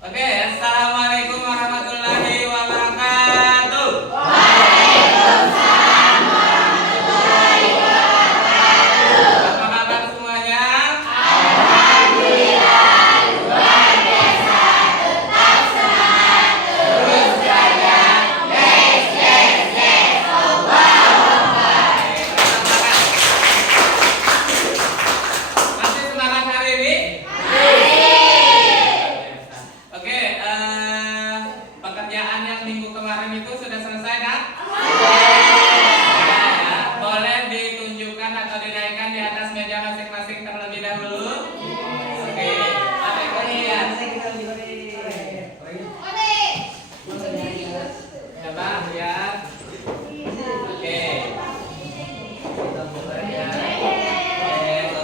Oke, assalamualaikum warahmatullahi wabarakatuh. Apa kabar semuanya? Masih semangat hari ini? Oke, pekerjaan yang minggu kemarin itu sudah selesai kan? Ya, boleh ditunjukkan atau dinaikkan di atas meja masing-masing terlebih dahulu. Oke, ada kalian. Coba lihat. Oke.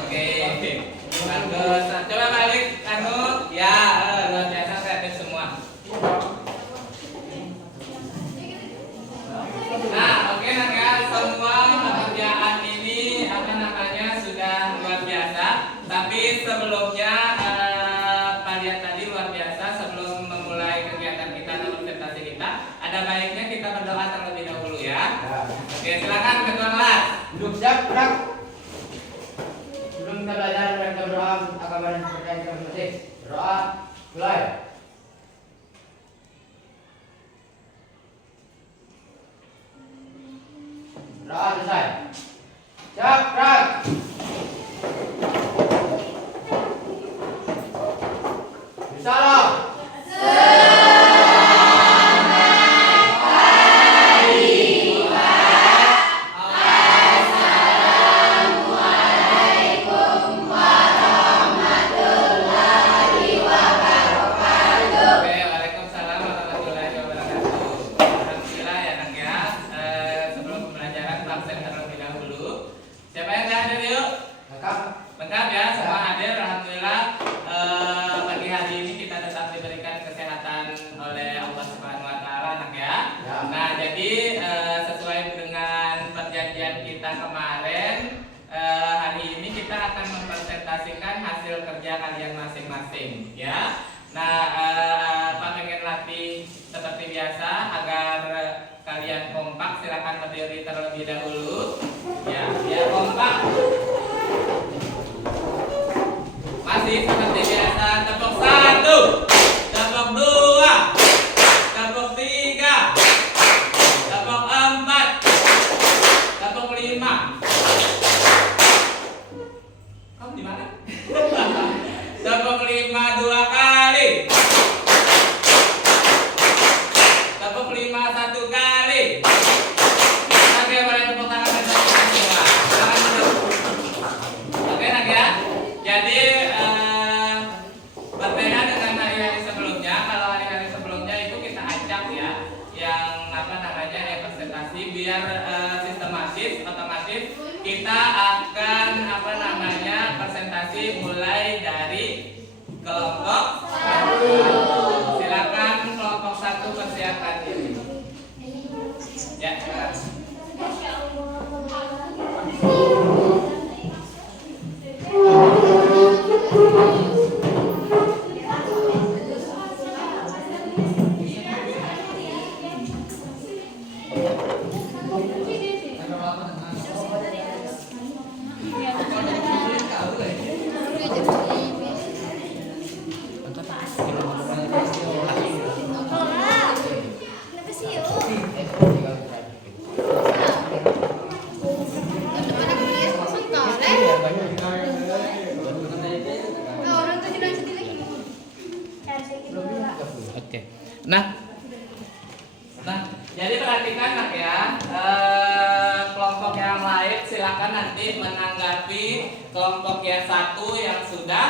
Oke. Bagus. Coba balik anu. Ya, luar biasa kreatif semua. Nah, oke ya, semua pekerjaan ini sudah luar biasa. Tapi sebelumnya kalian tadi luar biasa. Sebelum memulai kegiatan kita atau presentasi kita, ada baiknya kita berdoa terlebih dahulu ya. Oke, silakan ketua kelas. Duduk siap, gerak. Sebelum kita belajar dan kita berdoa agama dan kepercayaan kita masing-masing. Berdoa, mulai. Berdoa selesai. Siap, gerak. Salam. Oke, waalaikumsalam warahmatullahi wabarakatuh. Alhamdulillah ya nak ya. Sebelum pembelajaran absen terlebih dahulu. Siapa yang sudah hadir yuk? Lengkap. Lengkap ya, semua hadir. Alhamdulillah. Pagi hari ini kita tetap diberikan kesehatan oleh Allah Subhanahu Wa Taala nak ya. Ya. Nah, jadi sesuai dengan perjanjian kita kemarin, hari ini kita akan mempresentasikan hasil kerja kalian masing-masing ya. Nah, Pak pengen latih seperti biasa agar kalian kompak, silakan berdiri terlebih dahulu. Ya, biar kompak. Masih seperti biasa, tepuk 1, tepuk 2, tepuk 3, tepuk 4, tepuk 5. Kamu di mana? Tepuk 5 2 kali. Tepuk 5 1 kali. Oke, boleh tepuk tangan dan tepuk tangan semua. Tangan dulu. Oke, nak ya. Jadi berbeda dengan hari-hari sebelumnya. Kalau hari-hari sebelumnya itu kita acak ya, yang presentasi biar sistematis, otomatis kita akan presentasi mulai dari kelompok 1. Silakan kelompok 1 persiapkan diri. Ya, silakan. Oke. Nah, jadi perhatikan nak ya. Kelompok yang lain silakan nanti menanggapi kelompok yang 1 yang sudah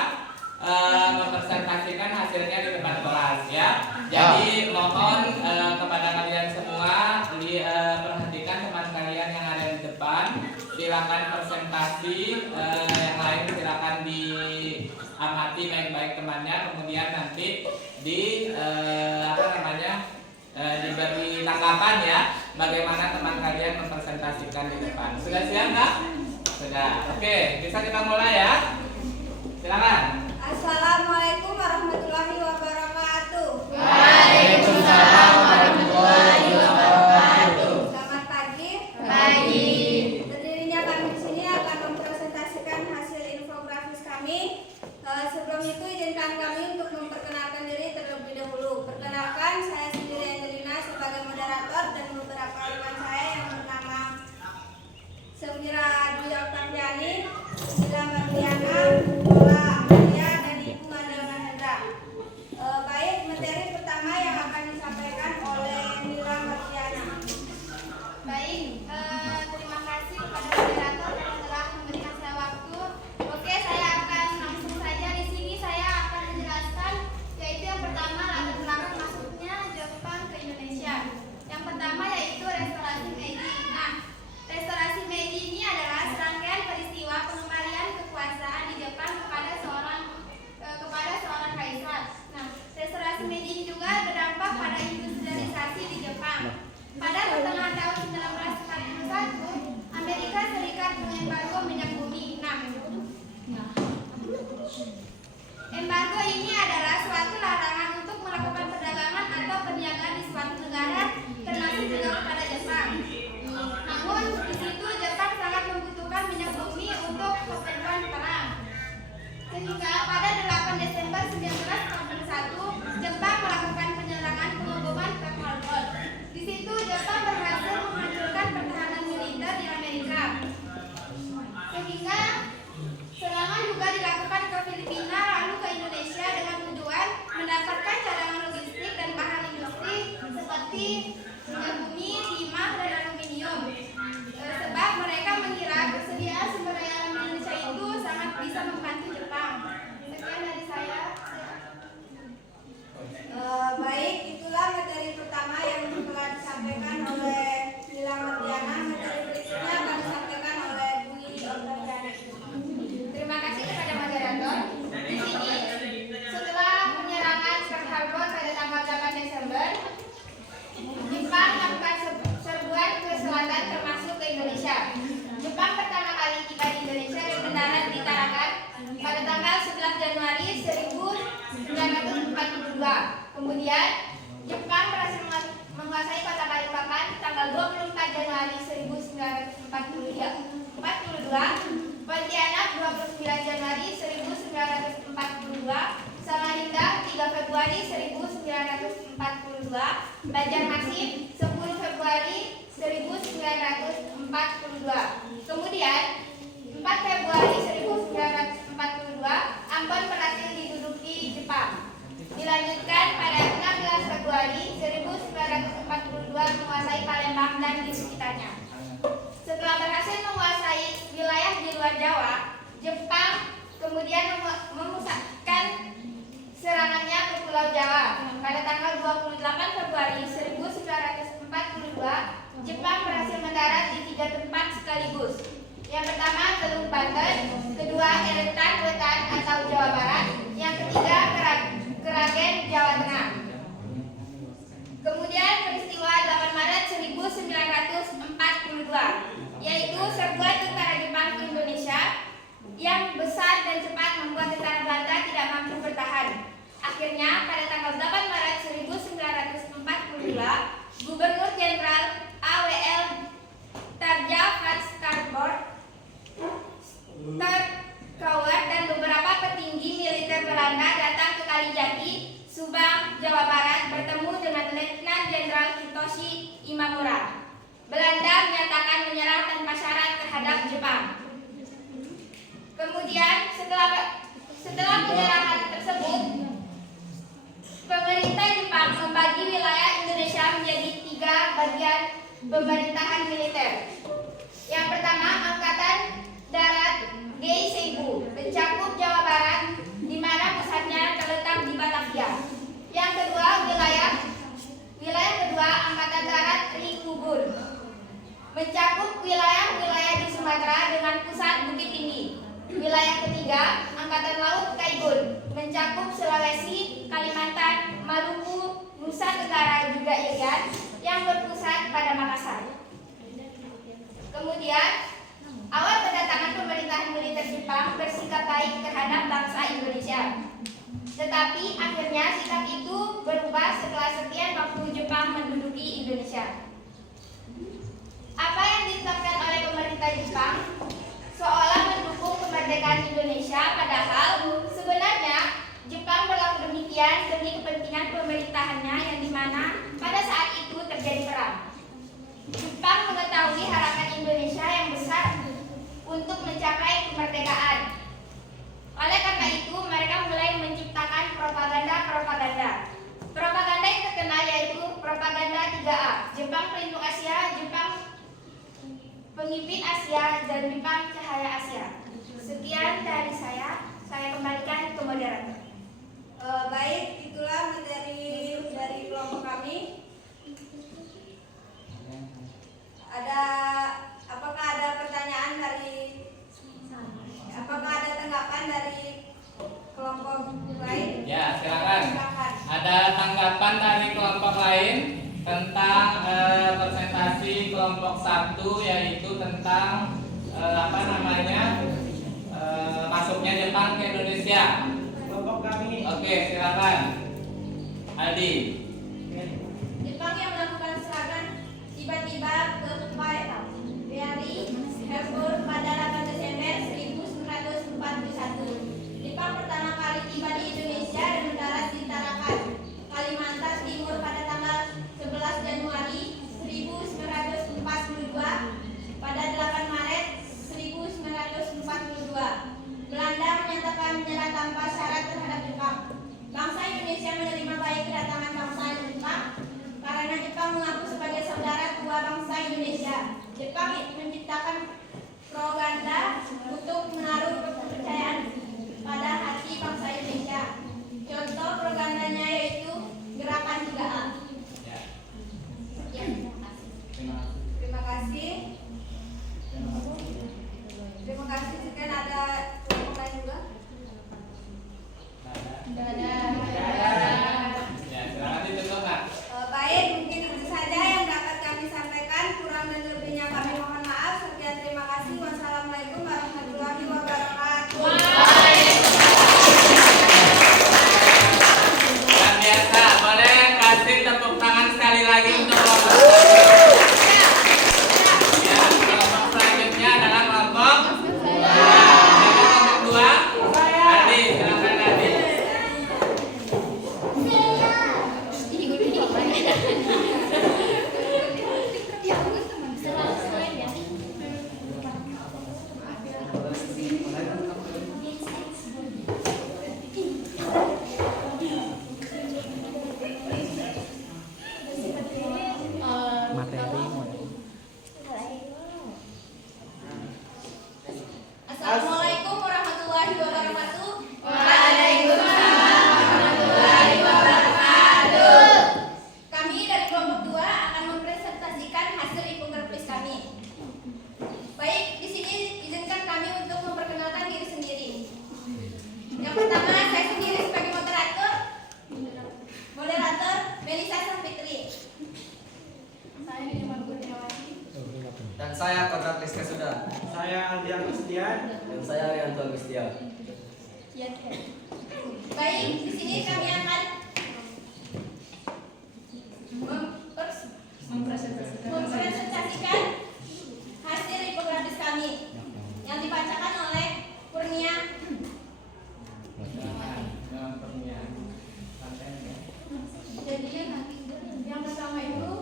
mempresentasikan hasilnya di depan kelas ya. Jadi mohon kepada kalian semua perhatikan teman kalian yang ada di depan. Silakan presentasi, yang lain silakan diamati baik-baik temannya. Kemudian nanti diberi tanggapan ya, bagaimana teman kalian mempresentasikan di depan. Sudah siap nggak? Sudah. Oke, bisa kita mulai ya. Silakan. Assalamualaikum warahmatullahi wabarakatuh. Kemudian Jepang berhasil menguasai kota Balikpapan tanggal 24 Januari 1942. Pontianak 29 Januari 1942. Samarinda 3 Februari 1942. Banjarmasin 10 Februari 1942. Kemudian 4 Februari 1942 Ambon berhasil diduduki Jepang. Dilanjutkan pada 16 Februari 1942 menguasai Palembang dan di sekitarnya. Setelah berhasil menguasai wilayah di luar Jawa, Jepang kemudian memusatkan serangannya ke Pulau Jawa. Pada tanggal 28 Februari 1942, Jepang berhasil mendarat di 3 tempat sekaligus. Yang pertama Teluk Banten, kedua Eretan Wetan atau Jawa Barat, yang ketiga Keragen Jawa Tengah. Kemudian peristiwa 8 Maret 1942, yaitu serbuan tentara Jepang ke Indonesia yang besar dan cepat membuat tentara Belanda tidak mampu bertahan. Akhirnya pada tanggal 8 Maret 1942, Gubernur Jenderal AWL Tarja Vanskarbord Terkauer dan beberapa petinggi militer Belanda datang ke Kalijati, Subang, Jawa Barat bertemu dengan Letnan Jenderal Hitoshi Imamura. Belanda menyatakan menyerah tanpa syarat terhadap Jepang. Kemudian setelah penyerahan tersebut, pemerintah Jepang membagi wilayah Indonesia menjadi 3 bagian pemerintahan militer. Yang pertama, Angkatan Darat Geiseibu mencakup Jawa Barat, di mana pusatnya terletak di Batavia. Yang kedua, wilayah kedua Angkatan Darat Rikubur mencakup wilayah-wilayah di Sumatera dengan pusat Bukit Tinggi. Wilayah ketiga, Angkatan Laut Kaigun mencakup Sulawesi, Kalimantan, Maluku, Nusa Tenggara juga Irian yang berpusat pada Makassar. Kemudian, awal kedatangan pemerintahan militer Jepang bersikap baik terhadap bangsa Indonesia. Tetapi akhirnya sikap itu berubah setelah sekian waktu Jepang menduduki Indonesia. Apa yang ditetapkan oleh pemerintah Jepang seolah mendukung kemerdekaan Indonesia, padahal sebenarnya Jepang berlaku demikian demi kepentingan pemerintahannya yang dimana pada saat itu terjadi perang. Jepang mengetahui harapan Indonesia yang besar untuk mencapai kemerdekaan. Oleh karena itu, mereka mulai menciptakan propaganda. Propaganda yang terkenal yaitu propaganda 3A, Jepang Pelindung Asia, Jepang Pemimpin Asia, dan Jepang Cahaya Asia. Sekian dari saya kembalikan ke moderator. Baik, itulah materi dari kelompok kami. Apakah ada pertanyaan apakah ada tanggapan dari kelompok lain? Ya, silakan. Ada tanggapan dari kelompok lain tentang presentasi kelompok 1, yaitu tentang masuknya Jepang ke Indonesia. Kelompok kami. Oke, silakan. Aldi. Jepang yang melakukan serangan tiba-tiba ke Pari Harbor pada 8 Desember 1941. Jepang pertama kali tiba di Indonesia dan mendarat di Tarakan, Kalimantan Timur pada tanggal 11 Januari 1942. Pada 8 Maret 1942, Belanda menyatakan menyerah tanpa syarat terhadap Jepang. Bangsa Indonesia menerima baik kedatangan bangsa Jepang karena Jepang mengaku sebagai saudara tua bangsa Indonesia. Jepang menciptakan propaganda untuk menaruh kepercayaan pada hati bangsa Indonesia. Contoh propagandanya yaitu Gerakan 3A. Ya. Ya, Terima kasih. Terima kasih. Sekian ada kelompok lain juga. Ya, silakan ditutup, Kak. Baik, mungkin itu saja yang dapat kami sampaikan. Kurang dan lebihnya kami mohon maaf. Sekian, terima kasih. Wassalamualaikum warahmatullahi wabarakatuh. kepolisian. Dan saya Arianto Agustia. Baik, di sini kami akan mempresentasikan hasil infografis kami yang dibacakan oleh Kurnia. Jadi yang pertama itu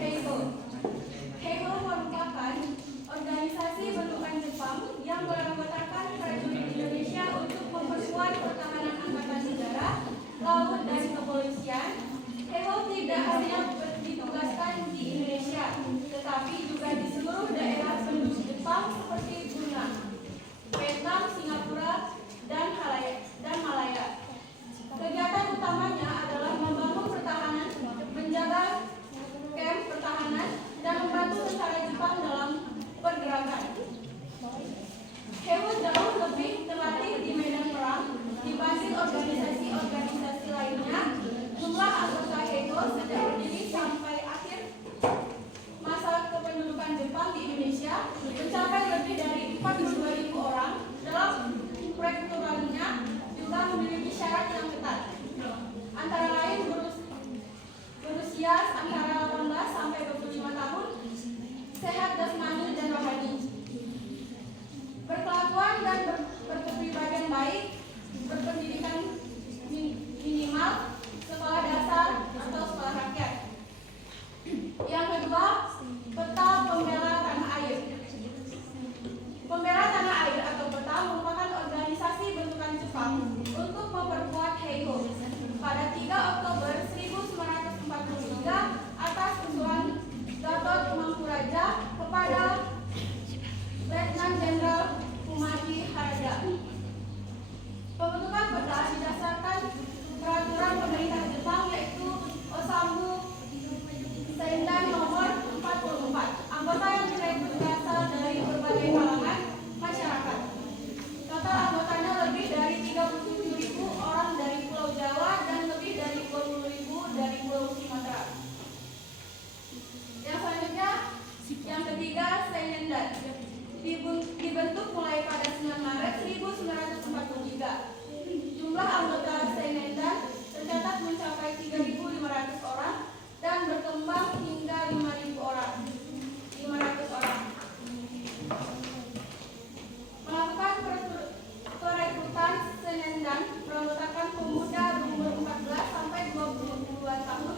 Heiho. Heiho merupakan organisasi bentukan Jepang yang beranggotakan prajurit Indonesia untuk memperkuat pertahanan angkatan udara, laut, dan kepolisian. Heiho tidak hanya ditugaskan di Indonesia, tetapi juga di seluruh daerah penduduk Jepang seperti Brunei, Vietnam, Singapura, dan Malaya. Kegiatan utamanya adalah membangun pertahanan, menjaga kamp pertahanan, dan membantu tentara Jepang dalam pergerakan. Heiho jauh lebih terlatih di medan perang dibanding organisasi-organisasi lainnya. Jumlah anggota Heiho sejak berdiri sampai akhir masa kependudukan Jepang di Indonesia mencapai lebih dari 42.000 orang. Dalam perekrutannya juga memiliki syarat yang ketat, antara lain berusia antara 18 sampai 25 tahun, sehat jasmani dan rohani, berkelakuan dan berkepribadian baik, berpendidikan minimal sekolah dasar atau sekolah rakyat. Yang kedua, peta pembela tanah air. Pembela tanah air atau peta merupakan organisasi bentukan Jepang untuk memperkuat Heiho. Pada 3 Oktober 1943 atas usulan Gatot Mangkuraja kepada Letnan Jenderal Kumadi Haraja. Pembentukan peta didasarkan peraturan pemerintah Jepang yaitu Osamu Seidan nomor 44. Anggota yang direkrut berasal dari berbagai kalangan masyarakat. Total anggotanya lebih dari 37.000 orang dari Pulau Jawa dan lebih dari 20.000 dari Pulau Sumatera. Yang selanjutnya, yang ketiga, Seinendan. Dibentuk mulai pada 9 Maret 1943. Jumlah anggota Seinendan tercatat mencapai 3.500 orang dan berkembang hingga 500 orang. Melakukan perekrutan Seinendan beranggotakan pemuda berumur 14 sampai 22 tahun.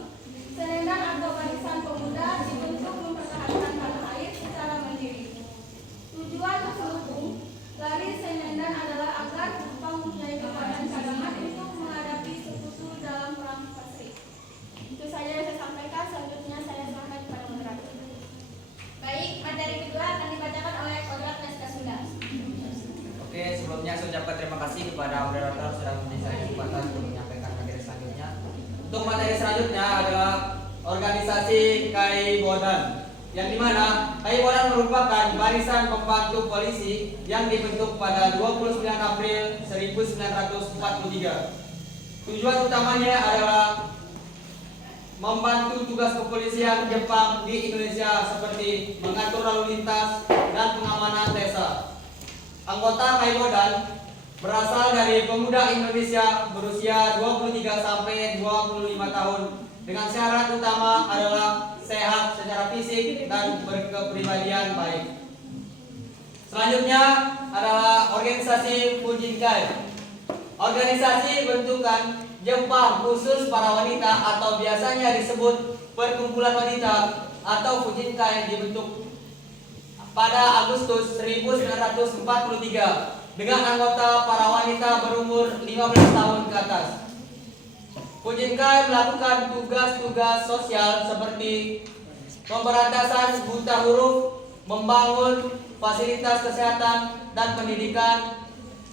Seinendan atau barisan pemuda dibentuk mempertahankan tanah air secara mandiri. Tujuan terselubung dari Seinendan adalah agar Jepang mempunyai kekuatan cadangan untuk menghadapi sekutu dalam perang Pasifik. Itu saja yang saya sampaikan. Selanjutnya saya serahkan kepada moderator. Baik, materi kedua akan dibacakan oleh Kodrat Naskah Sunda. Oke, sebelumnya saya ucapkan terima kasih kepada moderator sudah memberi saya kesempatan untuk menyampaikan materi selanjutnya. Untuk materi selanjutnya adalah organisasi Kaibodan, yang dimana Kaibodan merupakan barisan pembantu polisi yang dibentuk pada 29 April 1943. Tujuan utamanya adalah membantu tugas kepolisian Jepang di Indonesia seperti mengatur lalu lintas dan pengamanan desa. Anggota Kaibodan berasal dari pemuda Indonesia berusia 23 sampai 25 tahun dengan syarat utama adalah sehat secara fisik dan berkepribadian baik. Selanjutnya adalah organisasi Fujinkai. Organisasi bentukan Jepang khusus para wanita atau biasanya disebut Perkumpulan Wanita atau Fujinkai dibentuk pada Agustus 1943 dengan anggota para wanita berumur 15 tahun ke atas. Fujinkai melakukan tugas-tugas sosial seperti pemberantasan buta huruf, membangun fasilitas kesehatan dan pendidikan,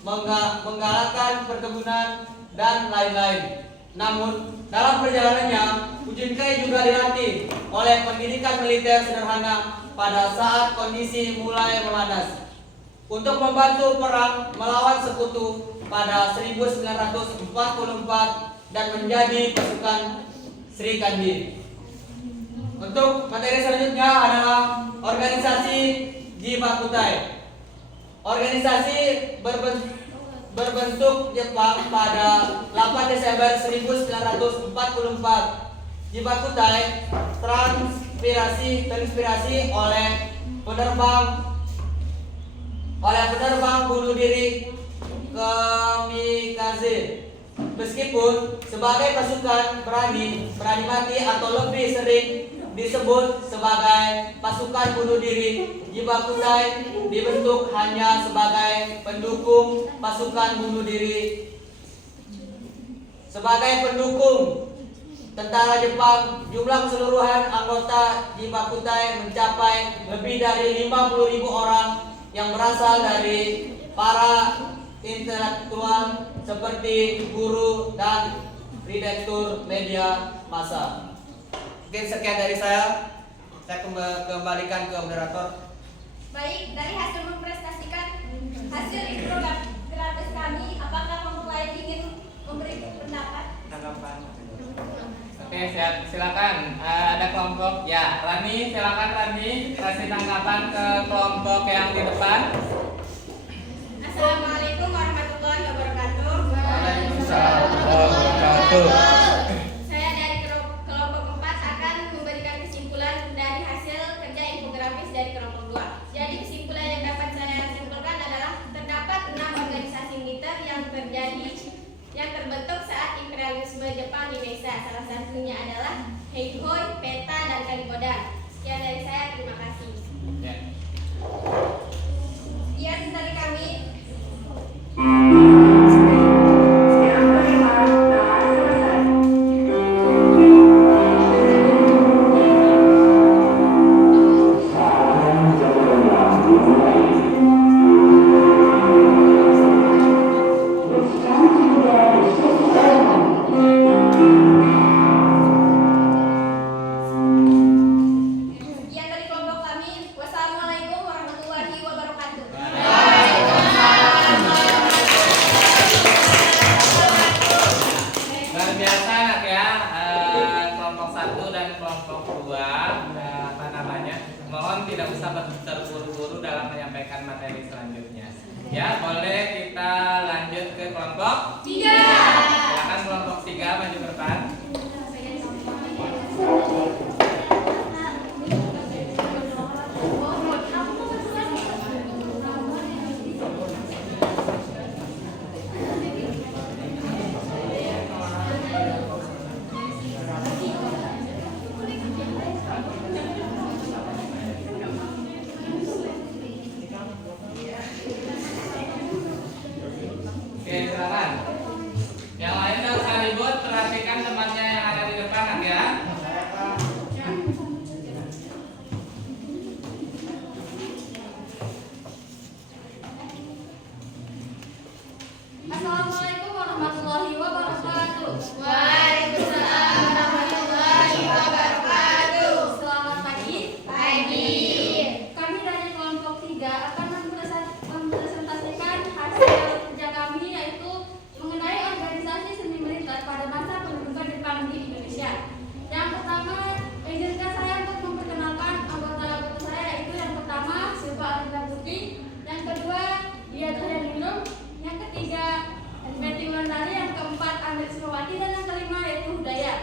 menggalakkan perkebunan, dan lain-lain. Namun, dalam perjalanannya, Fujinkai juga dilatih oleh pendidikan militer sederhana pada saat kondisi mulai memanas untuk membantu perang melawan sekutu pada 1944 dan menjadi pasukan Sri Kandi. Untuk materi selanjutnya adalah organisasi Jibakutai. organisasi berbentuk Jepang pada 8 Desember 1944 dibakutai terinspirasi oleh penerbang bunuh diri kamikaze. Meskipun sebagai pasukan berani mati atau lebih sering disebut sebagai pasukan bunuh diri, Jibakutai dibentuk hanya sebagai pendukung pasukan bunuh diri. Sebagai pendukung tentara Jepang, jumlah keseluruhan anggota Jibakutai mencapai lebih dari 50.000 orang yang berasal dari para intelektual seperti guru dan redaktur media massa. Mungkin sekian dari saya kembalikan ke moderator. Baik, dari hasil mempresentasikan hasil infografis kami, apakah kelompok lain ingin memberi pendapat? Tanggapan. Oke, silakan. Ada kelompok. Ya, Rani, silakan Rani kasih tanggapan ke kelompok yang di depan. Assalamualaikum warahmatullahi wabarakatuh. Waalaikumsalam warahmatullahi wabarakatuh. Saya dari kelompok 4 akan memberikan kesimpulan dari hasil kerja infografis dari kelompok 2. Jadi kesimpulan yang dapat saya simpulkan adalah terdapat 6 organisasi militer yang terbentuk saat imperialisme Jepang di Indonesia. Salah satunya adalah Heighoi, PETA, dan Kaliboda. Sekian dari saya, terima kasih. Ya. Sekian dari kami. Sekian dari kelompok kami. Wassalamualaikum warahmatullahi wabarakatuh. Luar biasa anak ya, kelompok 1 dan kelompok 2 mohon tidak usah terburu-buru dalam menyampaikan materi selanjutnya. Ya, boleh kita lanjut ke kelompok 3. Silakan kelompok 3 maju ke depan. Oke, silakan. Yang lain nggak usah ribut, perhatikan temannya yang ada di depan ya. Assalamualaikum warahmatullahi wabarakatuh. Waalaikumsalam warahmatullahi wabarakatuh. Selamat pagi. Pagi. Kami dari kelompok 3 akan mempresentasikan hasil kerja kami, yaitu mengenai organisasi seni militer pada masa pendudukan Jepang di Indonesia. Yang pertama, izinkan saya untuk memperkenalkan anggota-anggota saya, yaitu yang pertama Silva Alina Putih, yang kedua Dia Cahyadiningrum, yang ketiga Betty Wulandari, yang keempat Amir Sumawati, dan yang kelima yaitu Hudaya.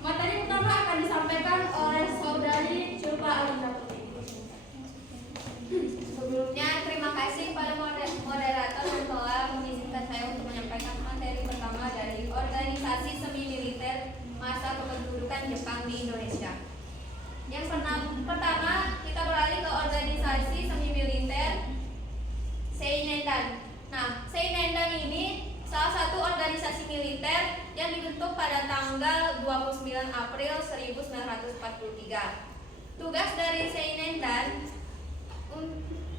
Materi pertama akan disampaikan oleh saudari Silva Alina Putih. Sebelumnya terima kasih kepada moderator yang telah mengizinkan saya untuk menyampaikan materi pertama dari organisasi semi militer masa kependudukan Jepang di Indonesia. Yang pertama, kita beralih ke organisasi semi militer Seinendan. Nah, Seinendan ini salah satu organisasi militer yang dibentuk pada tanggal 29 April 1943. Tugas dari Seinendan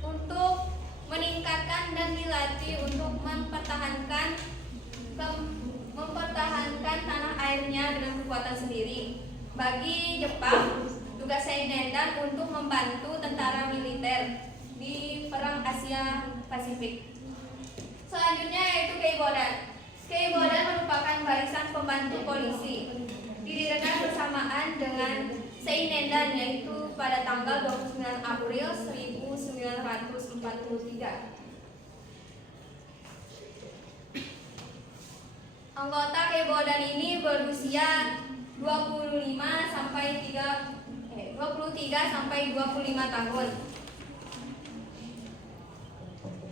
untuk meningkatkan dan dilatih untuk mempertahankan tanah airnya dengan kekuatan sendiri. Bagi Jepang, tugas Seinendan untuk membantu tentara militer di Perang Asia Pasifik. Selanjutnya yaitu Keibodan. Keibodan merupakan barisan pembantu polisi. Didirikan bersamaan dengan Seinendan, yaitu pada tanggal 29 April 1943. Anggota Kebodan ini berusia 23 sampai 25 tahun.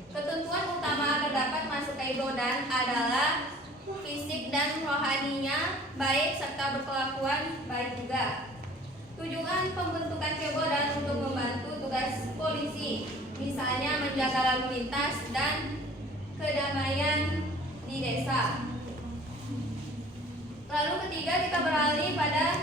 Ketentuan utama agar dapat masuk Kebodan adalah fisik dan rohaninya baik serta berkelakuan baik juga. Tujuan pembentukan Kebodan untuk membantu tugas polisi, misalnya menjaga lalu lintas dan kedamaian di desa. Lalu ketiga, kita beralih pada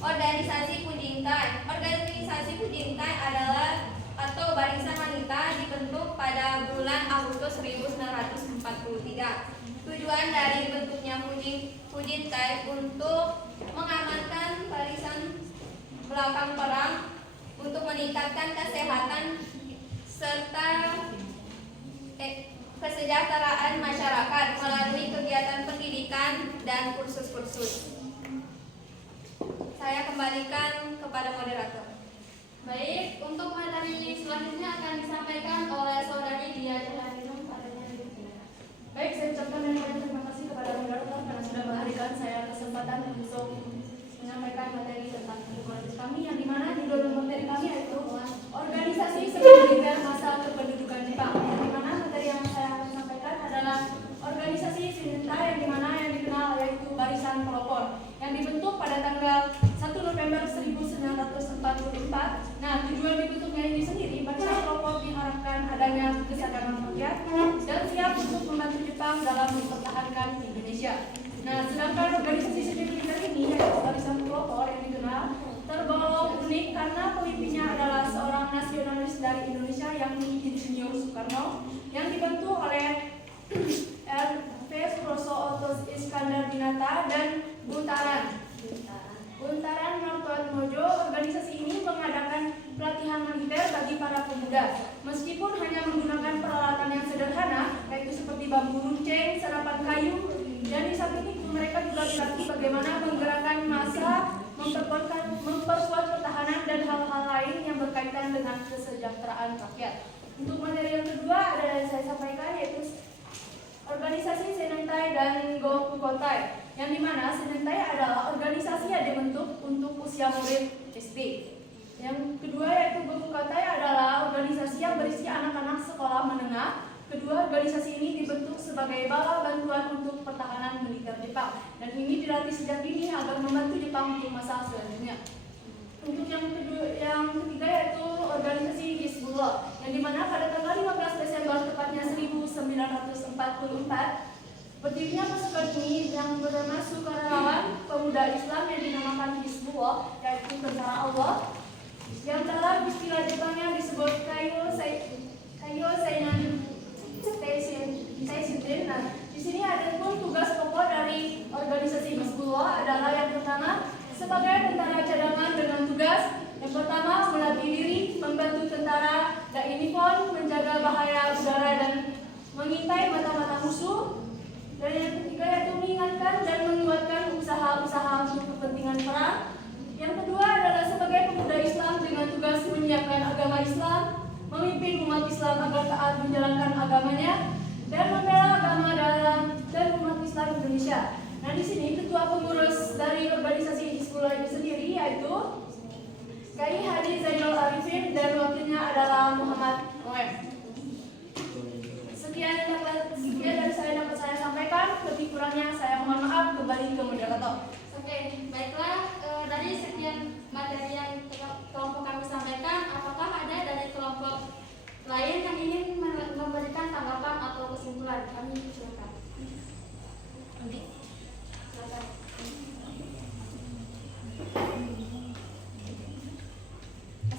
organisasi Pujingkai. Organisasi Pujingkai adalah atau barisan wanita dibentuk pada bulan Agustus 1943. Tujuan dari dibentuknya Pujingkai untuk mengamankan barisan belakang perang, untuk meningkatkan kesehatan serta kesejahteraan masyarakat melalui kegiatan pendidikan dan kursus-kursus. Saya kembalikan kepada moderator. Baik, untuk materi selanjutnya akan disampaikan oleh saudari Dia Jahanum. Baik, saya ucapkan banyak terima kasih kepada moderator karena sudah memberikan saya kesempatan untuk menyampaikan materi tentang lingkungan kami, yang dimana judul materi kami yaitu organisasi sekelilingnya masa kependudukan Jepang. Yang dimana materi yang saya akan sampaikan adalah organisasi Shintai, yang dimana yang dikenal yaitu barisan pelopor yang dibentuk pada tanggal 1 November 1944. Nah, tujuan dibentuknya ini sendiri, barisan pelopor diharapkan adanya kesadaran rakyat dan siap untuk membantu Jepang dalam mempertahankan Indonesia. Nah, sedangkan organisasi militer ini yaitu barisan pelopor yang dikenal tergolong unik karena pemimpinnya adalah seorang nasionalis dari Indonesia yang Insinyur Soekarno yang dibentuk oleh R.V. Suroso, Otos Iskandar Dinata dan Buntaran Martoatmojo. Organisasi ini mengadakan pelatihan militer bagi para pemuda. Meskipun hanya menggunakan peralatan yang sederhana, yaitu seperti bambu runcing, serapan kayu, dan di samping itu mereka juga dilatih bagaimana menggerakkan massa, memperkuat pertahanan dan hal-hal lain yang berkaitan dengan kesejahteraan rakyat. Untuk materi yang kedua ada yang saya sampaikan yaitu organisasi Senentai dan Gokukotai, yang dimana Senentai adalah organisasi yang dibentuk untuk usia murid SD. Yang kedua yaitu Gokukotai adalah organisasi yang berisi anak-anak sekolah menengah. Kedua organisasi ini dibentuk sebagai bala bantuan untuk pertahanan militer Jepang, dan ini dilatih sejak dini agar membantu Jepang untuk masa selanjutnya. Untuk yang ketiga yaitu organisasi Hizbullah, yang dimana pada tanggal 15 Desember tepatnya 1944 berdirinya pasukan ini yang bernama Sukarelawan Pemuda Islam yang dinamakan Hizbullah, yaitu Tentara Allah, yang dalam istilah Jepangnya disebut Kaio Seinan Seisin. Nah, di sini ada pun tugas pokok dari organisasi Hizbullah adalah yang pertama sebagai tentara cadangan dengan tugas yang pertama melatih diri, membantu tentara Dainipon menjaga bahaya udara dan mengintai mata-mata musuh. Dan yang ketiga yaitu mengingatkan dan menguatkan usaha-usaha untuk kepentingan perang. Yang kedua adalah sebagai pemuda Islam dengan tugas menyiapkan agama Islam, memimpin umat Islam agar taat menjalankan agamanya, dan membela agama dalam dan umat Islam Indonesia. Nah, di sini ketua pengurus dari organisasi Hizbullah itu sendiri yaitu Kiai Haji Zainal Arifin dan wakilnya adalah Muhammad Noem. Sekian dari saya dapat saya sampaikan, lebih kurangnya saya mohon maaf, kembali ke moderator. Oke, baiklah, dari sekian materi yang kelompok kami sampaikan, apakah ada dari kelompok lain yang ingin memberikan tanggapan atau kesimpulan? Kami silakan. Silakan.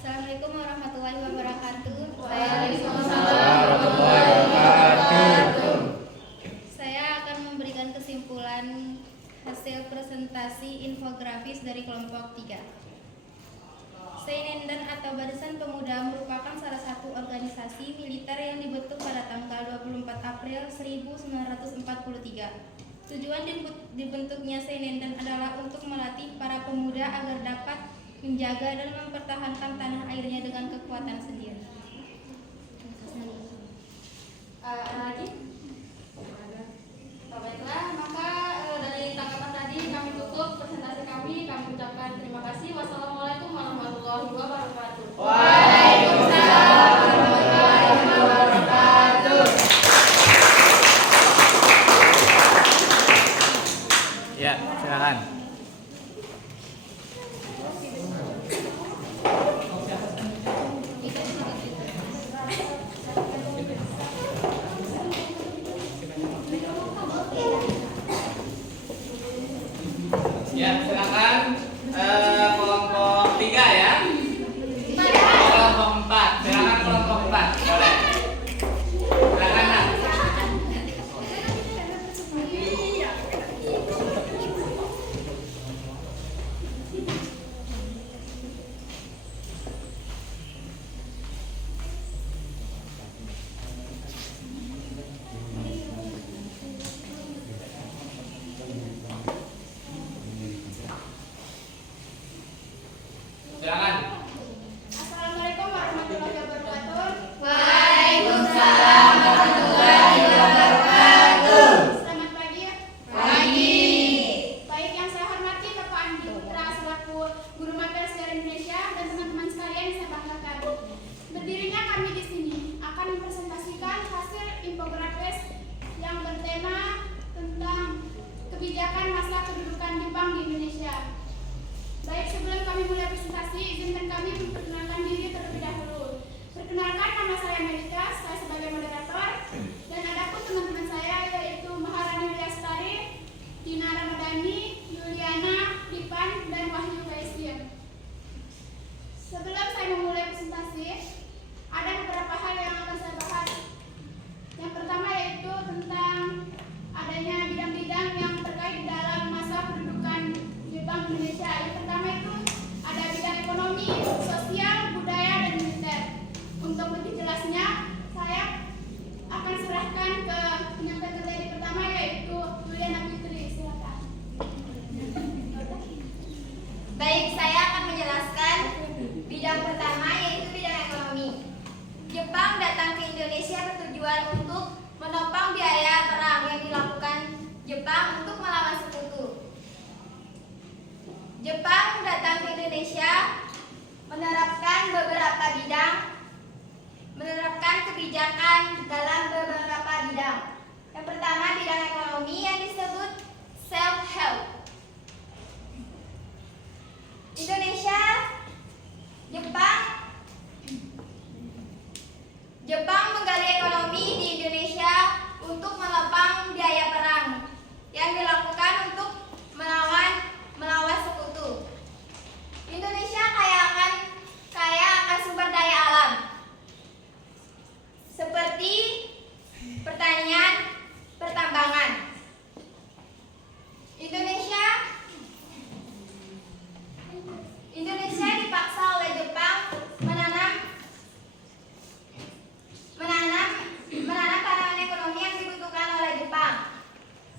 Assalamualaikum warahmatullahi wabarakatuh. Saya akan memberikan kesimpulan hasil presentasi infografis dari kelompok 3. Seinendan atau Barisan Pemuda merupakan salah satu organisasi militer yang dibentuk pada tanggal 24 April 1943. Tujuan dibentuknya Seinendan adalah untuk melatih para pemuda agar dapat menjaga dan mempertahankan tanah airnya dengan kekuatan sendiri. Ada lagi? Baiklah, maka Ya, silakan kelompok 3 ya. Kelompok 4, silakan kelompok 4. Boleh. Silakan Nak. Silakan. Assalamualaikum warahmatullahi wabarakatuh. Waalaikumsalam warahmatullahi wabarakatuh. Selamat pagi. Pagi. Baik, yang saya hormati Bapak Andi Putra selaku Guru Mater Sejarah Indonesia dan teman-teman sekalian yang saya banggakan. Berdirinya kami di sini akan mempresentasikan hasil infografis yang bertema tentang kebijakan masa kedudukan Jepang di Indonesia. Baik, sebelum kami mulai presentasi, izinkan kami memperkenalkan diri terlebih dahulu. Perkenalkan, nama saya Melika, saya sebagai moderator, dan ada pun teman-teman saya yaitu Maharani Lestari, Tina Ramadhani, Yuliana, Lipan, dan Wahyu Waisir. Sebelum saya memulai presentasi, ada beberapa hal yang akan saya bahas. Yang pertama yaitu tentang adanya bidang-bidang yang terkait dalam masa kedudukan Jepang Indonesia. Yang pertama itu ada bidang ekonomi, sosial, budaya, dan militer. Untuk lebih jelasnya, saya akan serahkan ke penyampaian materi pertama yaitu Yuliana Fitri. Silakan. Baik, saya akan menjelaskan bidang pertama yaitu bidang ekonomi. Jepang datang ke Indonesia bertujuan untuk menopang biaya perang yang dilakukan Jepang untuk melawan sekutu. Jepang datang ke Indonesia menerapkan kebijakan dalam beberapa bidang. Yang pertama bidang ekonomi yang disebut self-help. Jepang menggali ekonomi di Indonesia untuk menopang biaya perang yang dilakukan untuk melawan sekutu. Indonesia kaya akan sumber daya alam seperti pertanian, pertambangan. Indonesia dipaksa oleh Jepang menanam tanaman ekonomi yang dibutuhkan oleh Jepang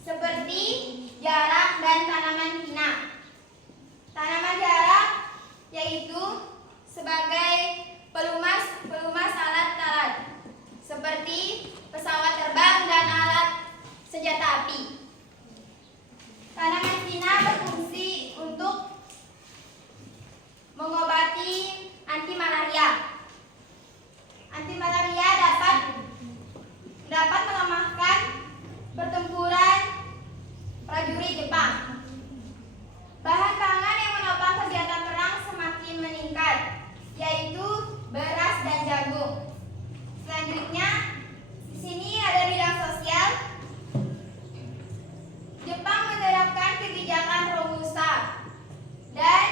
seperti jarak dan tanaman hina. Tanaman jarak yaitu sebagai pelumas alat-alat seperti pesawat terbang dan alat senjata api. Tanaman hina berfungsi untuk mengobati anti malaria. Anti malaria dapat melemahkan pertempuran prajurit Jepang. Bahan pangan yang menopang kegiatan perang semakin meningkat, yaitu beras dan jagung. Selanjutnya, di sini ada bidang sosial. Jepang menerapkan kebijakan Romusa dan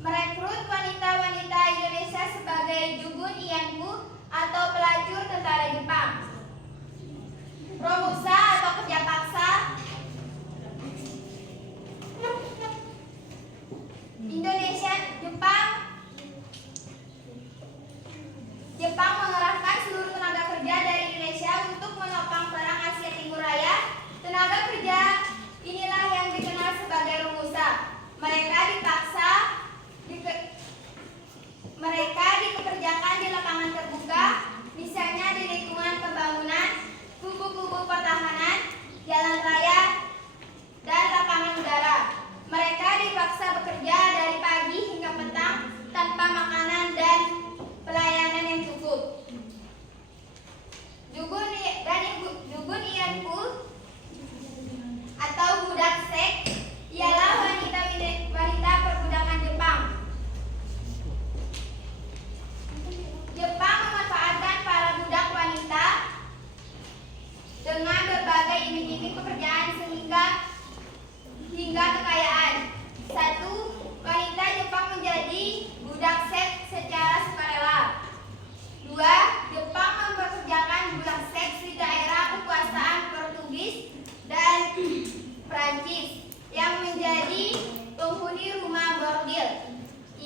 merekrut wanita-wanita Indonesia sebagai Jugun Ianku atau pelacur tentara Jepang. Romusa atau kerja paksa Jepang mengerahkan seluruh tenaga kerja dari Indonesia untuk menopang perang Asia Timur Raya. Tenaga kerja inilah yang dikenal sebagai Romusa. Mereka dipekerjakan di lapangan terbuka, misalnya di lingkungan pembangunan, kubu-kubu pertahanan, jalan raya, dan lapangan udara. Mereka dipaksa bekerja dari pagi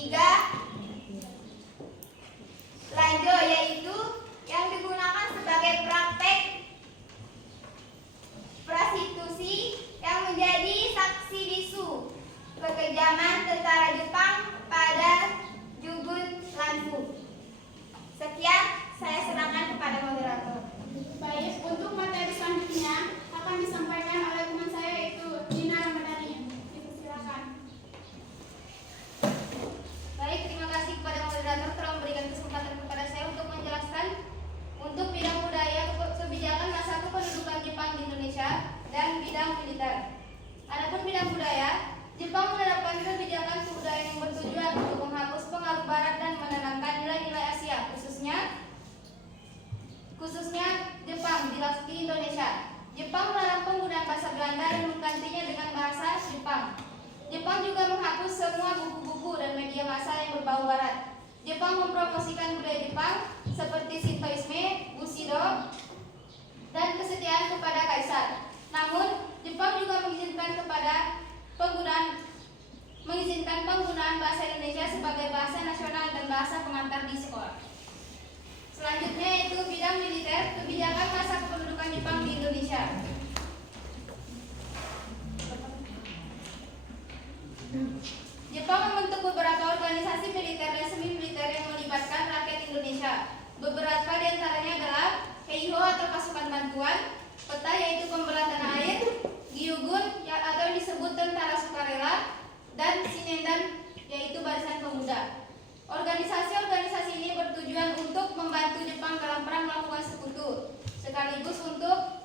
Tiga, lanjo, yaitu yang digunakan sebagai praktek prostitusi yang menjadi saksi bisu kekejaman tentara Jepang pada Jugun Lanfu. Sekian, saya serahkan kepada moderator. Baik, untuk materi selanjutnya akan disampaikan oleh teman saya yaitu Dina Ramadhani. Silakan. Baik, terima kasih kepada moderator telah memberikan kesempatan kepada saya untuk menjelaskan untuk bidang budaya kebijakan masa kependudukan Jepang di Indonesia dan bidang militer. Adapun bidang budaya, Jepang menerapkan kebijakan kebudayaan yang bertujuan untuk menghapus pengaruh Barat dan menanamkan nilai-nilai Asia, khususnya Jepang di Indonesia. Jepang melarang penggunaan bahasa Belanda dan menggantinya dengan bahasa Jepang. Jepang juga menghapus semua buku-buku dan media massa yang berbau Barat. Jepang mempromosikan budaya Jepang seperti Shintoisme, Bushido, dan kesetiaan kepada kaisar. Namun, Jepang juga mengizinkan penggunaan bahasa Indonesia sebagai bahasa nasional dan bahasa pengantar di sekolah. Selanjutnya yaitu bidang militer, kebijakan masa kependudukan Jepang di Indonesia. Jepang membentuk beberapa organisasi militer dan semi militer yang melibatkan rakyat Indonesia. Beberapa di antaranya adalah Heiho atau pasukan bantuan, Peta yaitu pembelah tanah air, Gyugun atau yang disebut tentara sukarela, dan Shinendan yaitu barisan pemuda. Organisasi-organisasi ini bertujuan untuk membantu Jepang dalam perang melakukan sekutu, sekaligus untuk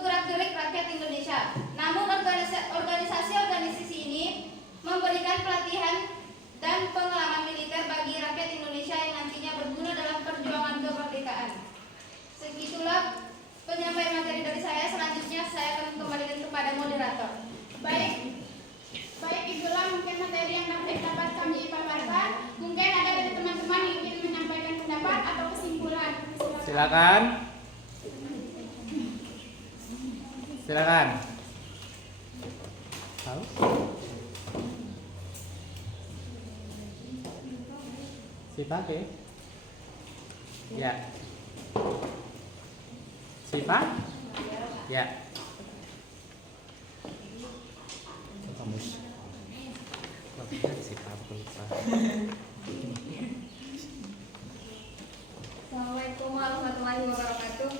gerak-gerik rakyat Indonesia. Namun organisasi-organisasi ini memberikan pelatihan dan pengalaman militer bagi rakyat Indonesia yang nantinya berguna dalam perjuangan kemerdekaan. Segitulah penyampaian materi dari saya. Selanjutnya saya akan kembalikan kepada moderator. Baik, itulah mungkin materi yang dapat kami paparkan. Mungkin ada dari teman-teman yang ingin menyampaikan pendapat atau kesimpulan. Silakan. Silakan. Tahu? Siapa ke? Ya. Siapa? Ya. Kamus. Assalamualaikum warahmatullahi wabarakatuh.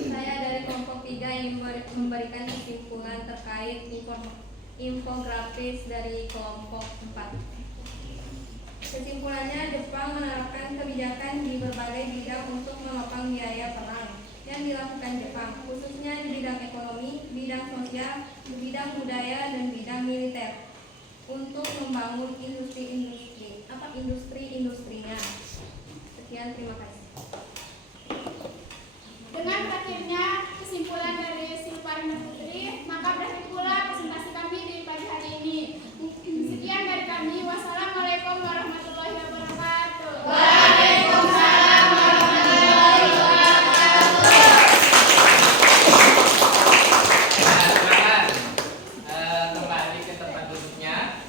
Saya dari kelompok 3 yang memberikan kesimpulan terkait infografis dari kelompok 4. Kesimpulannya, Jepang menerapkan kebijakan di berbagai bidang untuk menopang biaya perang yang dilakukan Jepang, khususnya di bidang ekonomi, bidang sosial, bidang budaya, dan bidang militer, untuk membangun industri-industrinya. Sekian, terima kasih. Dengan berakhirnya kesimpulan dari Silvarina Putri, maka berakhir pula presentasi kami di pagi hari ini. Sekian dari kami. Wassalamualaikum warahmatullahi wabarakatuh. Waalaikumsalam warahmatullahi wabarakatuh. Silakan kembali ke tempat duduknya.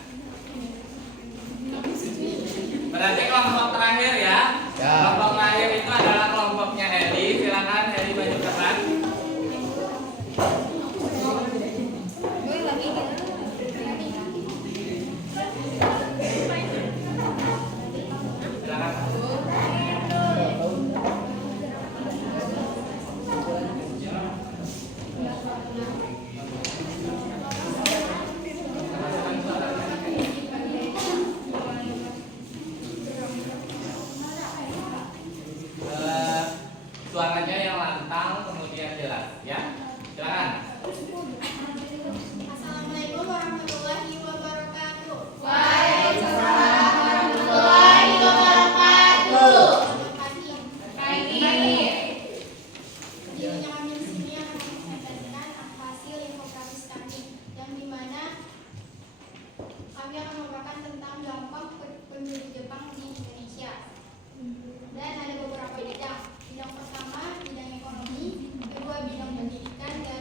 Berarti kelompok terakhir ya. Kelompok terakhir itu adalah kelompoknya Heli. Silakan Heli maju ke depan. Suaranya yang lantang kemudian jelas ya. Silakan. Assalamualaikum warahmatullahi wabarakatuh. Waalaikumsalam warahmatullahi wabarakatuh. Selamat pagi. Jadi kami di sini akan mempresentasikan hasil infografis kami, yang dimana kami akan memaparkan tentang dampak penduduk Jepang di Indonesia. Dan ada beberapa bidang. Bidang pertama bidang ekonomi, kedua bidang pendidikan, dan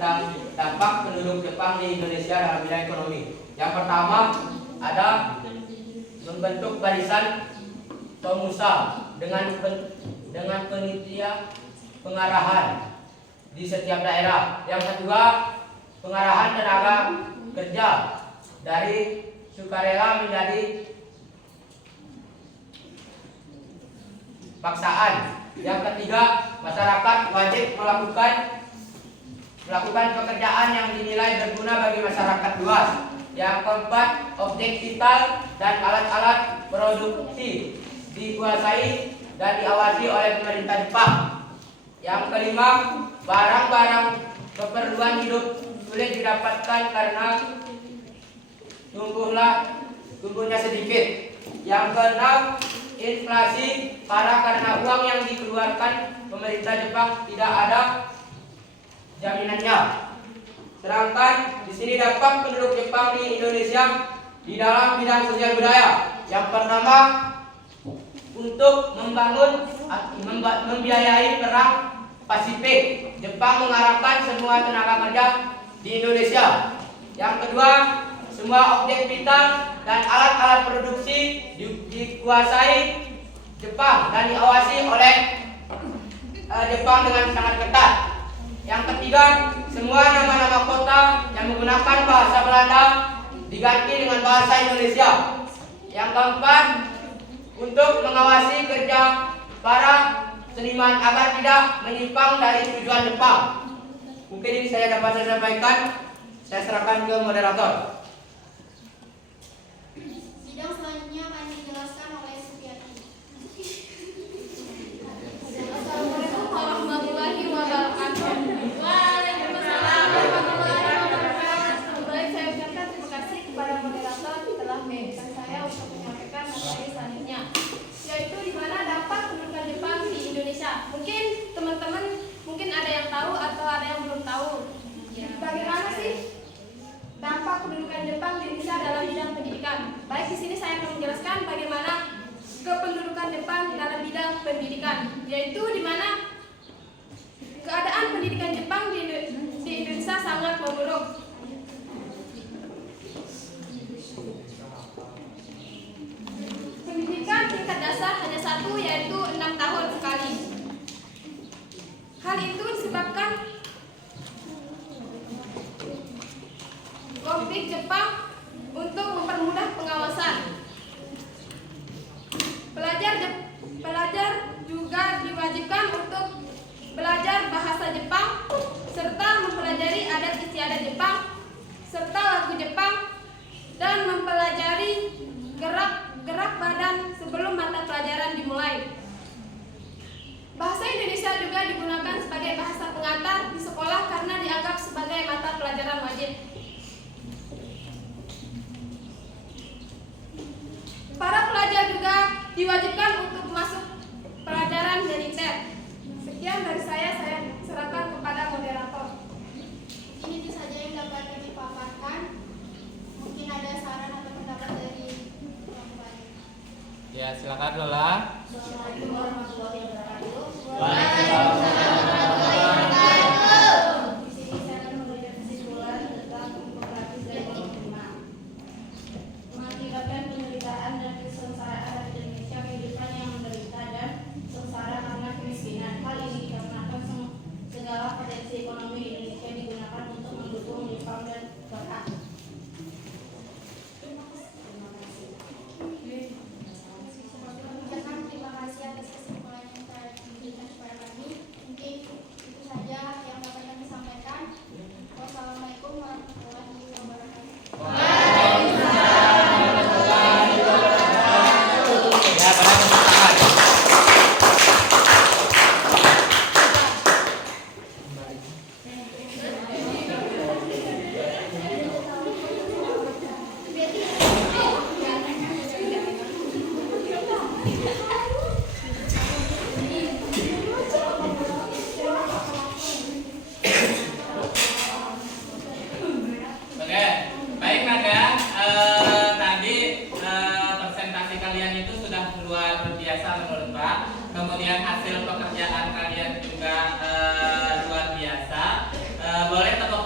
tentang dampak penduduk Jepang di Indonesia dalam bidang ekonomi. Yang pertama ada membentuk barisan pengusaha dengan penitia pengarahan di setiap daerah. Yang kedua, pengarahan tenaga kerja dari sukarela menjadi paksaan. Yang ketiga, masyarakat wajib melakukan pekerjaan yang dinilai berguna bagi masyarakat luas. Yang keempat, objek vital dan alat-alat produksi dikuasai dan diawasi oleh pemerintah Jepang. Yang kelima, barang-barang keperluan hidup sulit didapatkan karena tumbuhnya sedikit. Yang keenam, inflasi parah karena uang yang dikeluarkan pemerintah Jepang tidak ada jaminannya. Sedangkan di sini dampak penduduk Jepang di Indonesia di dalam bidang sosial budaya. Yang pertama, untuk membiayai perang Pasifik, Jepang mengharapkan semua tenaga kerja di Indonesia. Yang kedua, semua objek vital dan alat-alat produksi dikuasai Jepang dan diawasi oleh Jepang dengan sangat ketat. Yang ketiga, semua nama-nama kota yang menggunakan bahasa Belanda diganti dengan bahasa Indonesia. Yang keempat, untuk mengawasi kerja para seniman agar tidak menyimpang dari tujuan Jepang. Mungkin ini saya dapat saya sampaikan. Saya serahkan ke moderator. Sidang selanjutnya akan dijelaskan oleh Supiati. Assalamualaikum warahmatullahi wabarakatuh. Waalaikumsalam warahmatullahi wabarakatuh. Baik, saya ucapkan terima kasih kepada moderator telah mengizinkan saya untuk menyampaikan materi selanjutnya, yaitu di mana dampak pendudukan Jepang di Indonesia. Mungkin teman-teman ada yang tahu atau ada yang belum tahu. Bagaimana sih dampak pendudukan Jepang di Indonesia dalam bidang pendidikan? Baik, di sini saya akan menjelaskan bagaimana kependudukan Jepang dalam bidang pendidikan, yaitu di mana keadaan pendidikan Jepang di Indonesia sangat memburuk. Pendidikan tingkat dasar hanya satu, yaitu 6 tahun sekali. Hal itu disebabkan konflik Jepang untuk mempermudah pengawasan. Pelajar juga diwajibkan untuk belajar bahasa Jepang serta mempelajari adat istiadat Jepang serta lagu Jepang dan mempelajari gerak badan sebelum mata pelajaran dimulai. Bahasa Indonesia juga digunakan sebagai bahasa pengantar di sekolah karena dianggap sebagai mata pelajaran wajib. Para pelajar juga diwajibkan untuk masuk pelajaran militer. Sekian dari saya serahkan kepada moderator. Mungkin itu saja yang dapat kami paparkan. Mungkin ada saran atau pendapat dari orang lain. Ya, silakan Lola. Assalamualaikum warahmatullahi wabarakatuh. Di sini saya akan memberikan kesimpulan tentang infografis dari kelompok 5. Mengakibatkan penderitaan dan kesengsaraan rakyat Indonesia, kehidupan yang menderita dan sengsara karena kemiskinan. Hal ini dikarenakan segala potensi ekonomi Indonesia digunakan untuk mendukung Jepang dan Barat. Terima kasih atas kesimpulan yang telah diberikan kepada kami. Mungkin itu saja yang dapat kami sampaikan. Wassalamualaikum warahmatullahi wabarakatuh. Ya, pada kesempatan. Oke, baik Naga. Tadi presentasi kalian itu sudah luar biasa menurut Pak. Kemudian hasil pekerjaan kalian juga luar biasa. Boleh tepuk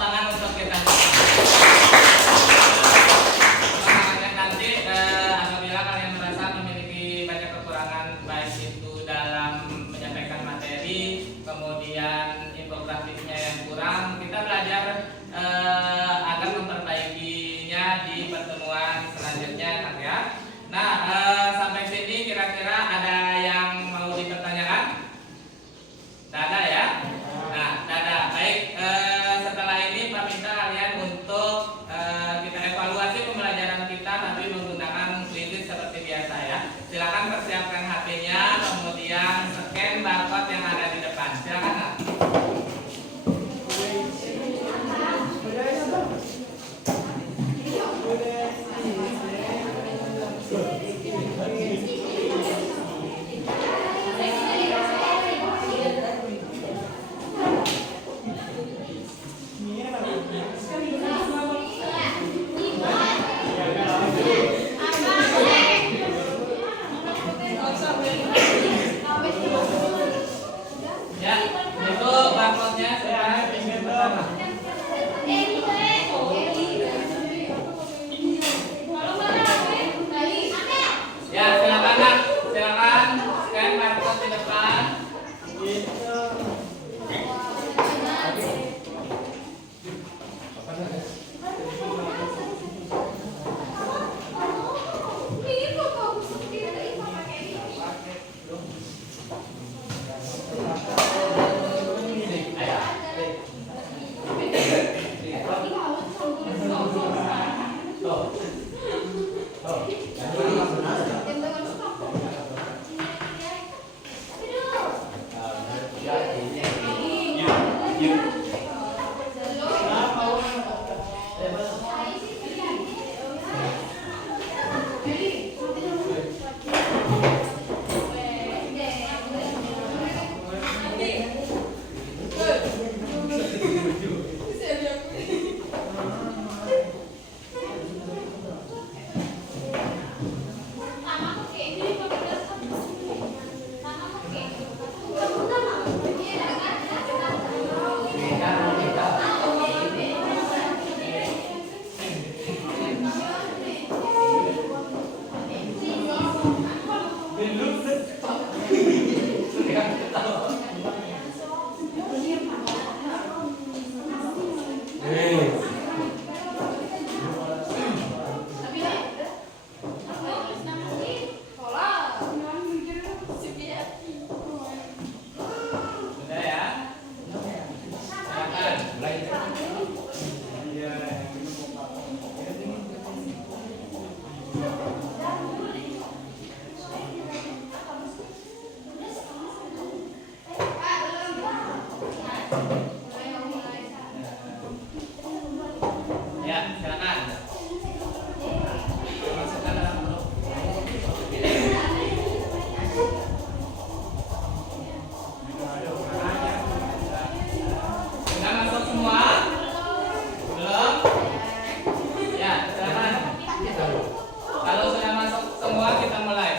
kemudian infografisnya yang kurang, kita belajar akan memperbaikinya di pertemuan selanjutnya, Kak ya. Nah, sampai sini kira-kira ada yang mau dipertanyakan? Tidak ada ya? Nah, tidak ada. Baik, setelah ini Pak minta kalian untuk kita evaluasi pembelajaran kita, tapi menggunakan quiz seperti biasa ya. Silakan persiapkan HP-nya, kemudian scan barcode yang ada di depan. Silakan, Kak. Ya, itu barcode-nya sekarang tinggal pertama. Ya, silakan Kak. Silakan scan barcode di depan. Sudah ya? Silakan. Ya, silakan. Masukkan dalam grup. Sudah masuk semua? Belum? Ya, silakan. Kalau sudah masuk semua kita mulai.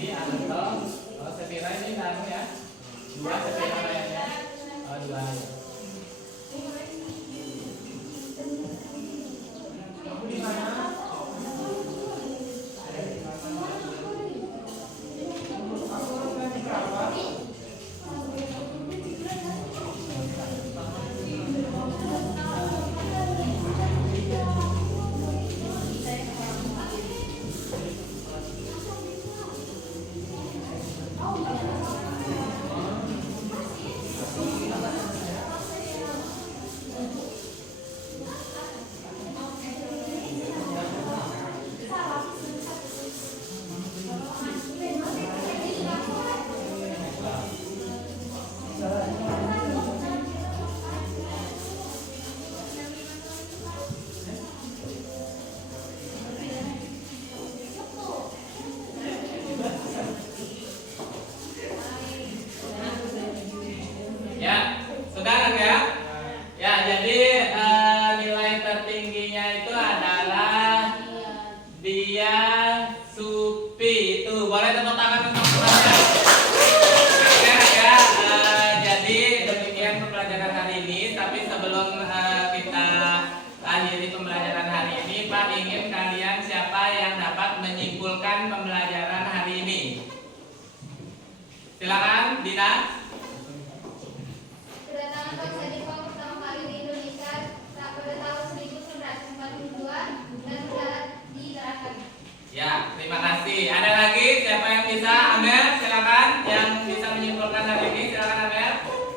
isi atau sepira ini kamu ya? 2 sepira ya? Oh 2 ya. Ya, sudah ya? Ya, jadi nilai tertingginya itu adalah dia Supi. Itu boleh tepuk tangan untuk semuanya. Oke ya, jadi demikian pembelajaran hari ini. Tapi sebelum kita akhiri pembelajaran hari ini, Pak ingin kalian siapa yang dapat menyimpulkan pembelajaran hari ini? Silakan, Dina. Kedatangan bangsa Jepang pertama kali di Indonesia pada tahun 1942 dan mendarat di Tarakan. Ya, terima kasih. Ada lagi siapa yang bisa? Amel, silakan. Yang bisa menyimpulkan hari ini, silakan Amel.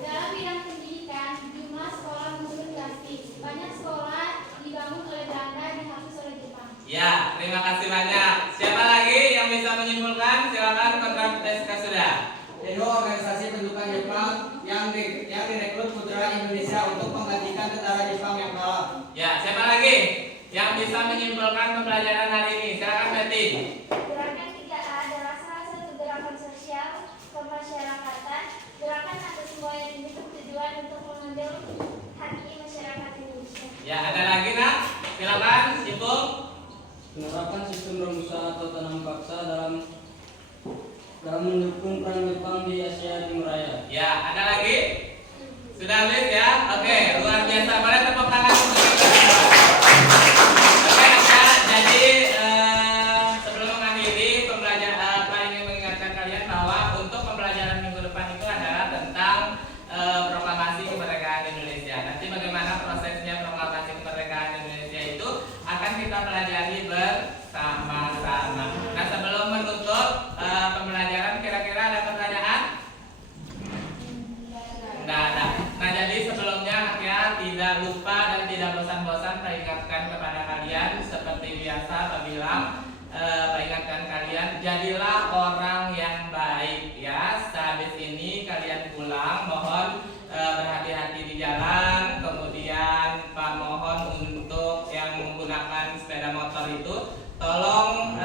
Dalam bidang pendidikan, jumlah sekolah menurun drastis. Banyak sekolah dibangun oleh Belanda dihapus oleh Jepang. Ya, terima kasih banyak. Siapa lagi yang bisa menyimpulkan? Silakan kontrak SK sudah. Edo organisasi bentukan Jepang yang direkrut putra Indonesia untuk menggantikan tentara Jepang yang kalah. Ya, siapa lagi yang bisa menyimpulkan pembelajaran hari ini? Silakan Betty. Gerakan 3A adalah salah satu gerakan sosial kemasyarakatan. Gerakan atau semua yang ini bertujuan untuk mengambil haki masyarakat Indonesia. Ya, ada lagi nak? Silakan, Ibu. Penerapan sistem rumusan atau tanam paksa dalam mendukung peran Jepang di Asia Timur Raya. Ya, ada lagi? Sudah habis ya? Oke, luar biasa. Boleh tepuk tangan untuk kita semua. Oke, ya. Jadi sebelum mengakhiri pembelajaran, Pak ingin mengingatkan kalian bahwa untuk pembelajaran minggu depan itu adalah tentang proklamasi kemerdekaan Indonesia. Nanti bagaimana prosesnya proklamasi kemerdekaan Indonesia itu akan kita pelajari bersama-sama. Nah, sebelum menutup pembelajaran, kira-kira ada pertanyaan? Nggak ada. Nah, jadi sebelumnya ya tidak lupa dan tidak bosan-bosan saya ingatkan kepada kalian seperti biasa Pak bilang, Pak ingatkan kalian jadilah orang yang baik ya. Sehabis ini kalian pulang mohon berhati-hati di jalan. Kemudian Pak mohon untuk yang menggunakan sepeda motor itu tolong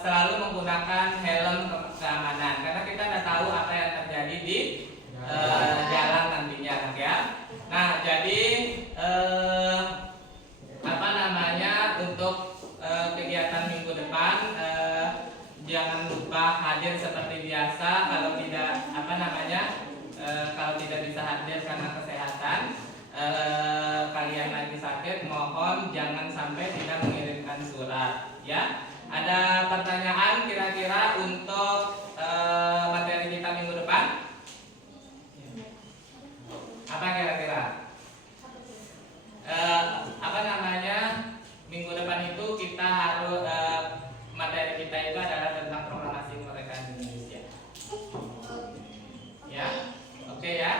selalu menggunakan helm keamanan karena kita tidak tahu apa yang terjadi di jalan nantinya ya. Nah, jadi apa namanya untuk kegiatan minggu depan jangan lupa hadir seperti biasa. Kalau tidak apa namanya kalau tidak bisa hadir karena kesehatan kalian lagi sakit, mohon jangan sampai tidak mengirimkan surat ya. Ada pertanyaan kira-kira untuk materi kita minggu depan? Apa kira-kira? Apa namanya? Minggu depan itu kita harus materi kita itu adalah tentang proklamasi kemerdekaan Indonesia. Ya, oke ya.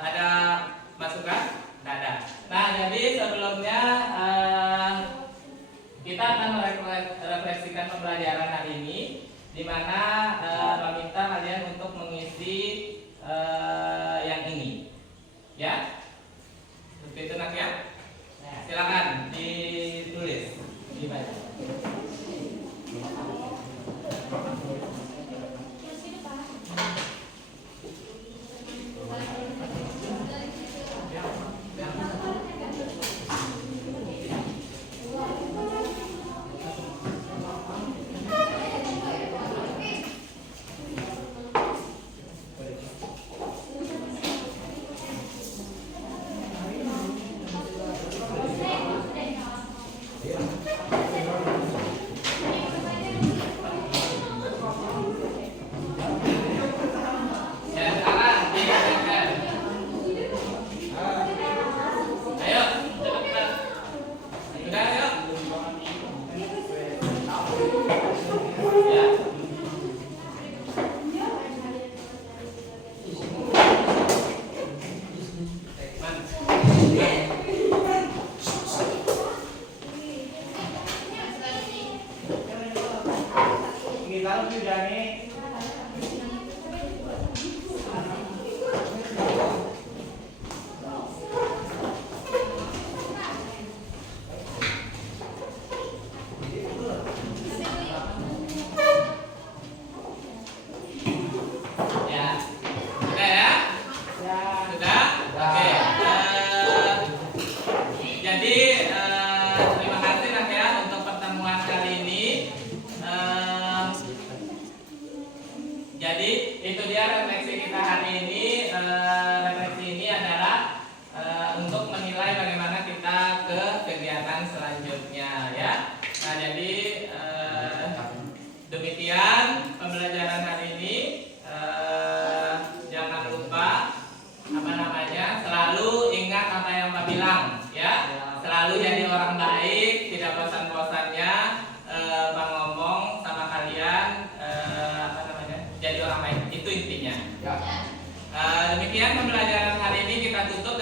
Ada masukan? Tidak ada. Nah, jadi sebelumnya kita akan merefleksikan pembelajaran hari ini, di mana meminta kalian untuk mengisi yang ini, ya. Seperti itu nak ya. Silakan ditulis, dibaca. kalau sudah nih. Ya. Sudah ya? Ya. Sudah? Oke. Jadi terima kasih Nak ya untuk pertemuan kali ini. Jadi itu dia refleksi kita hari ini. Refleksi ini adalah untuk menilai bagaimana kita ke kegiatan selanjutnya ya. Nah jadi demikian pembelajaran hari ini. Jangan lupa selalu ingat apa yang Pak bilang ya. Selalu jadi orang baik, tidak bosan-bosannya Pak ngomong sama kalian jadi orang baik, itu intinya. Ya. Demikian pembelajaran hari ini kita tutup.